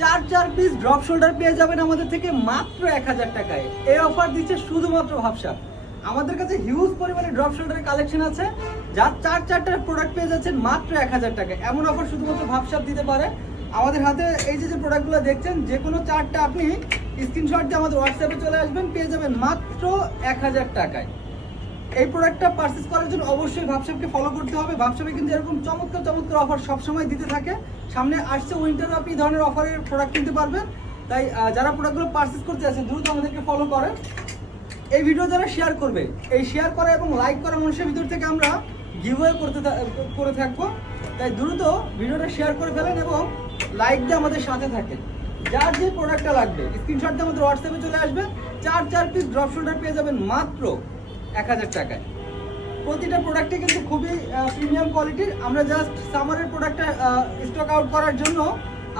চার চার piece drop shoulder পেয়ে যাবেন আমাদের থেকে মাত্র এক হাজার টাকায়। এই অফার দিচ্ছে শুধুমাত্র ভাবসাব। আমাদের কাছে হিউজ পরিমাণে ড্রপ শোল্ডারের কালেকশন আছে, যার চার চারটার প্রোডাক্ট পেয়ে যাচ্ছেন মাত্র এক হাজার টাকায়। এমন অফার শুধুমাত্র ভাবসাব দিতে পারে। আমাদের হাতে এই যে যে প্রোডাক্টগুলো দেখছেন, যে কোনো চারটা আপনি স্ক্রিনশট দিয়ে আমাদের হোয়াটসঅ্যাপে চলে আসবেন, পেয়ে যাবেন মাত্র এক হাজার টাকায়। এই প্রোডাক্টটা পারচেস করার জন্য অবশ্যই ভাবসাবকে ফলো করতে হবে। ভাবসাবে কিন্তু এরকম চমৎকার চমৎকার অফার সবসময় দিতে থাকে। সামনে আসছে উইন্টার আপনি ধরনের অফারের প্রোডাক্ট কিনতে পারবেন। তাই যারা প্রোডাক্টগুলো পারচেস করতে আছেন দ্রুত আমাদেরকে ফলো করেন। এই ভিডিও যারা শেয়ার করবে, এই শেয়ার করা এবং লাইক করা মানুষের ভিতর থেকে আমরা গিভওয়ে করতে করে থাকব। তাই দ্রুত ভিডিওটা শেয়ার করে ফেলেন এবং লাইক দিয়ে আমাদের সাথে থাকেন। যার যে প্রোডাক্টটা লাগবে স্ক্রিনশট দিয়ে আমাদের হোয়াটসঅ্যাপে চলে আসবে। চার চার পিস ড্রপ শোল্ডার পেয়ে যাবেন মাত্র এক হাজার টাকায়। প্রতিটা প্রোডাক্টে কিন্তু খুবই প্রিমিয়াম কোয়ালিটির আমরা জাস্ট সামারের প্রোডাক্টটা স্টক আউট করার জন্য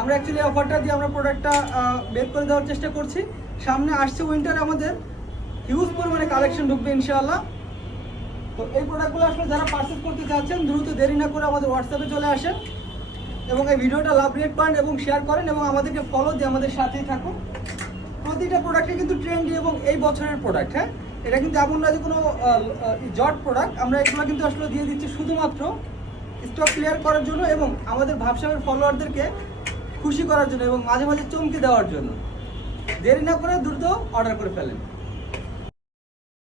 আমরা অ্যাকচুয়ালি অফারটা দিয়ে আমরা প্রোডাক্টটা বের করে দেওয়ার চেষ্টা করছি। সামনে আসছে উইন্টার আমাদের। হিউজ পরিমাণে কালেকশন ঢুকবে ইনশাআল্লাহ। তো এই প্রোডাক্টগুলো আসলে যারা পারচেস করতে চাচ্ছেন, দ্রুত দেরি না করে আমাদের হোয়াটসঅ্যাপে চলে আসেন এবং এই ভিডিওটা লাভ রেট পান এবং শেয়ার করেন এবং আমাদেরকে ফলো দিয়ে আমাদের সাথেই থাকুন। প্রতিটা প্রোডাক্টে কিন্তু ট্রেন্ডি এবং এই বছরের প্রোডাক্ট হ্যাঁ? এটা কিন্তু এমন না যে কোনো জট প্রোডাক্ট আমরা এগুলো কিন্তু আসলে দিয়ে দিচ্ছি শুধুমাত্র স্টক ক্লিয়ার করার জন্য এবং আমাদের ভাবসাবের ফলোয়ারদেরকে খুশি করার জন্য এবং মাঝে মাঝে চমকে দেওয়ার জন্য। দেরি না করে দ্রুত অর্ডার করে ফেলেন।